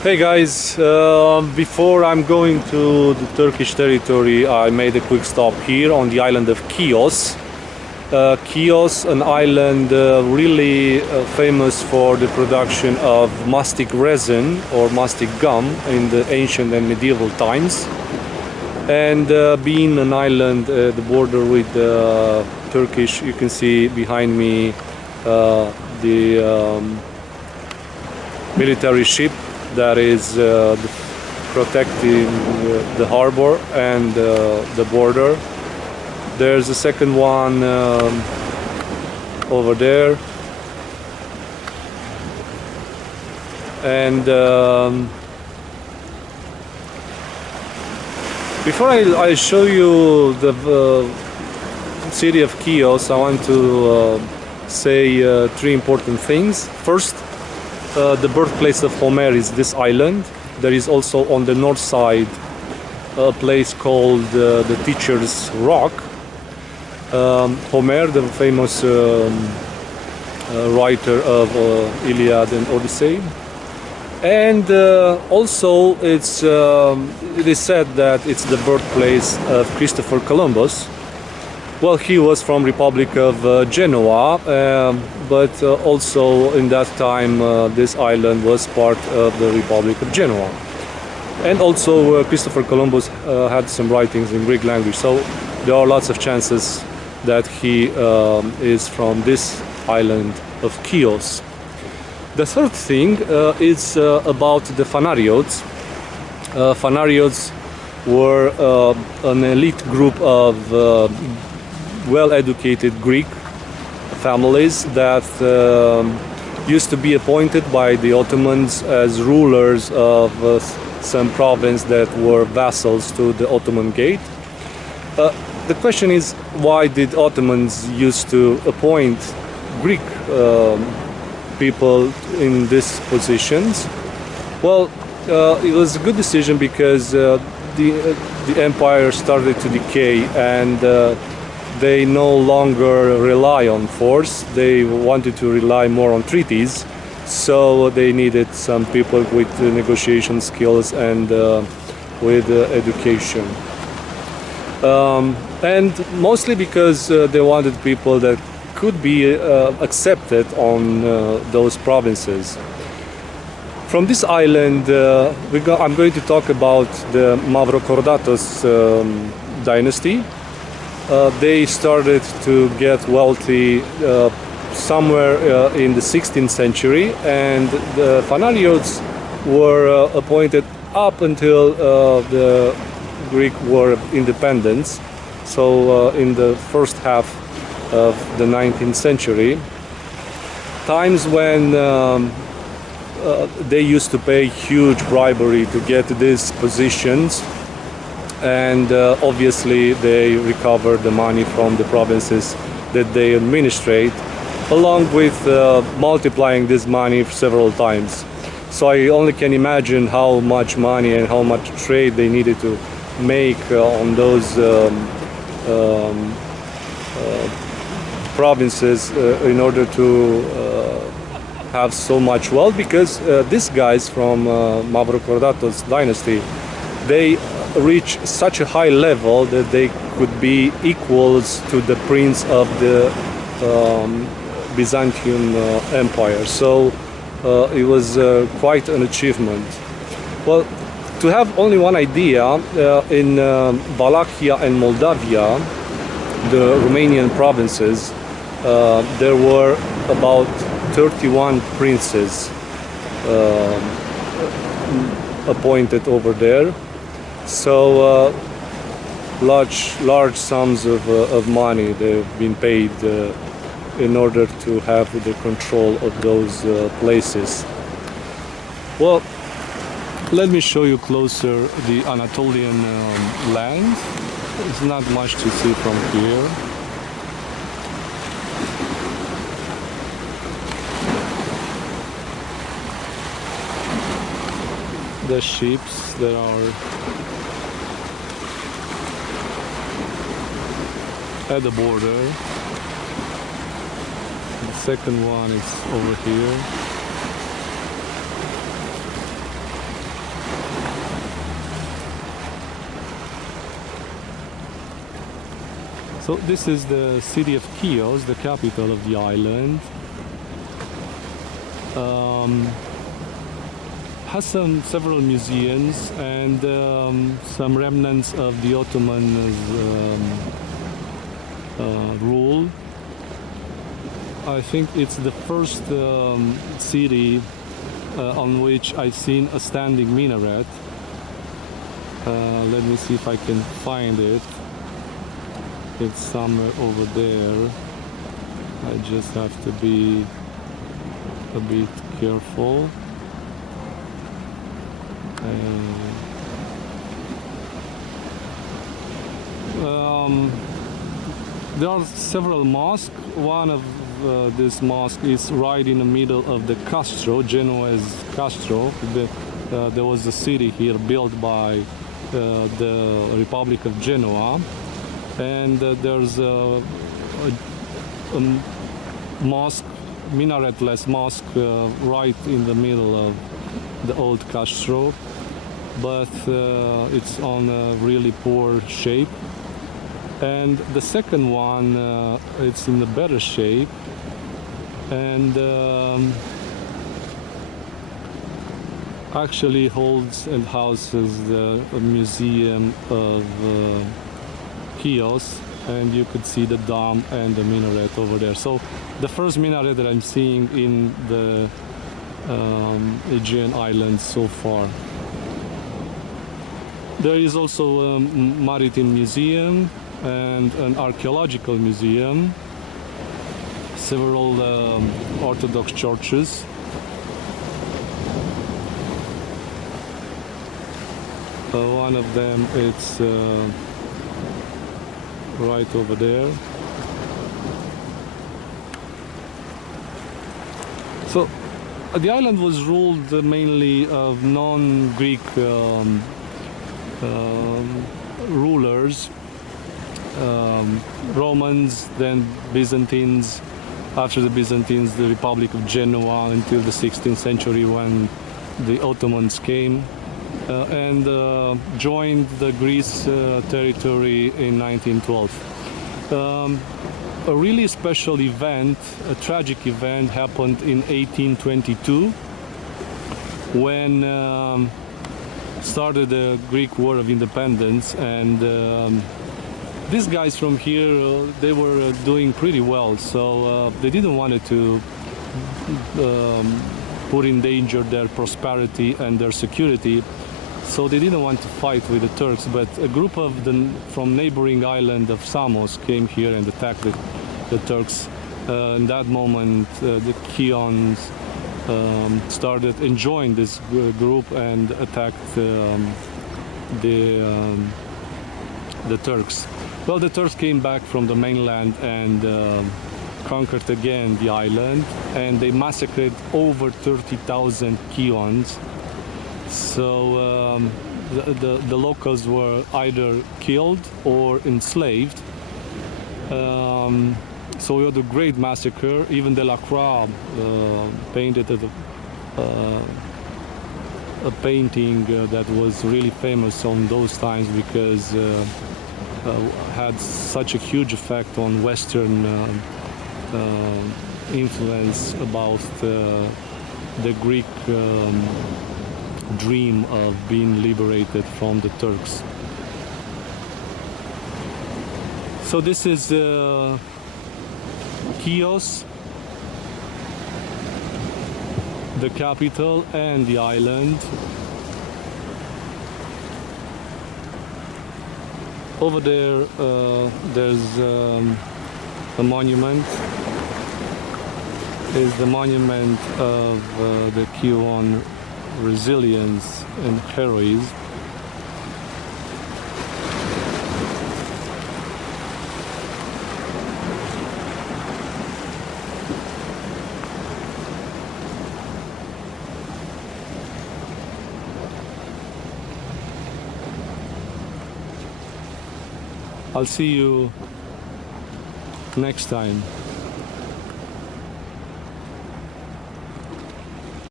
Hey guys, before I'm going to the Turkish territory, I made a quick stop here on the island of Chios. Chios, an island really famous for the production of mastic resin or mastic gum in the ancient and medieval times. And being an island, the border with Turkish, you can see behind me the military ship that is protecting the harbor and the border. There's a second one over there, and before I show you the city of Chios, I want to say three important things. First, the birthplace of Homer is this island. There is also on the north side a place called the Teacher's Rock. Homer, the famous writer of Iliad and Odyssey. And also it is said that it's the birthplace of Christopher Columbus. Well, he was from Republic of Genoa, but also in that time this island was part of the Republic of Genoa. And also Christopher Columbus had some writings in Greek language, so there are lots of chances that he is from this island of Chios. The third thing is about the Phanariotes. Phanariotes were an elite group of well-educated Greek families that used to be appointed by the Ottomans as rulers of some province that were vassals to the Ottoman Gate. The question is, why did Ottomans used to appoint Greek people in these positions? Well, it was a good decision because the empire started to decay, and they no longer rely on force. They wanted to rely more on treaties, so they needed some people with negotiation skills and with education. And mostly because they wanted people that could be accepted on those provinces. From this island, I'm going to talk about the Mavrocordatos dynasty. They started to get wealthy somewhere in the 16th century, and the Phanariotes were appointed up until the Greek War of Independence, so in the first half of the 19th century, times when they used to pay huge bribery to get these positions, and obviously they recover the money from the provinces that they administrate, along with multiplying this money several times. So I only can imagine how much money and how much trade they needed to make on those provinces in order to have so much wealth, because these guys from Mavrocordatos dynasty, they reach such a high level that they could be equals to the prince of the Byzantine Empire. So it was quite an achievement. Well, to have only one idea, in Wallachia and Moldavia, the Romanian provinces, there were about 31 princes appointed over there. So large sums of money they've been paid in order to have the control of those places. Well, let me show you closer the Anatolian land. It's not much to see from here. The ships that are at the border. The second one is over here. So this is the city of Chios, the capital of the island. Has several museums and some remnants of the Ottoman rule. I think it's the first city on which I've seen a standing minaret. Let me see if I can find it. It's somewhere over there. I just have to be a bit careful. There are several mosques. One of this mosque is right in the middle of the Castro, Genoa's Castro. There was a city here built by the Republic of Genoa, and there's a mosque, minaretless mosque, right in the middle of the old Castro, but it's on a really poor shape. And the second one, it's in a better shape, and actually holds and houses the museum of Chios, and you could see the dome and the minaret over there. So the first minaret that I'm seeing in the Aegean Islands so far. There is also a maritime museum and an archaeological museum, several Orthodox churches. One of them, it's right over there. So the island was ruled mainly of non-Greek rulers, Romans, then Byzantines. After the Byzantines, the Republic of Genoa until the 16th century when the Ottomans came and joined the Greece territory in 1912. A really special event, a tragic event, happened in 1822 when started the Greek War of Independence, and these guys from here, they were doing pretty well, so they didn't want to put in danger their prosperity and their security, so they didn't want to fight with the Turks. But a group of them from neighboring island of Samos came here and attacked the Turks. In that moment, the Chians started enjoying this group and attacked the Turks. Well, the Turks came back from the mainland and conquered again the island, and they massacred over 30,000 Chians. So the locals were either killed or enslaved. So we had a great massacre. Even Delacroix painted a painting that was really famous on those times because had such a huge effect on Western influence about the Greek dream of being liberated from the Turks. So this is Chios, the capital and the island. Over there, there's a monument. Is the monument of the Chian resilience and heroism. I'll see you next time.